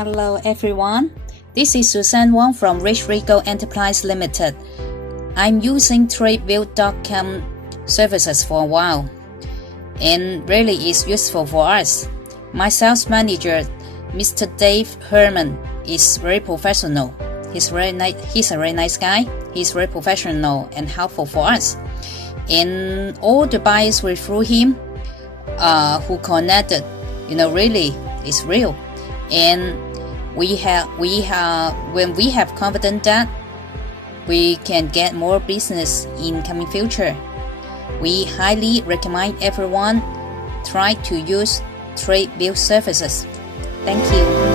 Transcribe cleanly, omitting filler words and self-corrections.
Hello everyone, this is Susan Wong from Regal Enterprise Limited. I'm using TradeWheel's services for a while, and really it's useful for us. My sales manager, Mr. Dave Herman, is very professional. He's a very nice guy. He's very professional and helpful for us. And all the buyers were through him, who connected, really is real. And when we have confidence that we can get more business in coming future, we highly recommend everyone try to use TradeWheel's services. Thank you.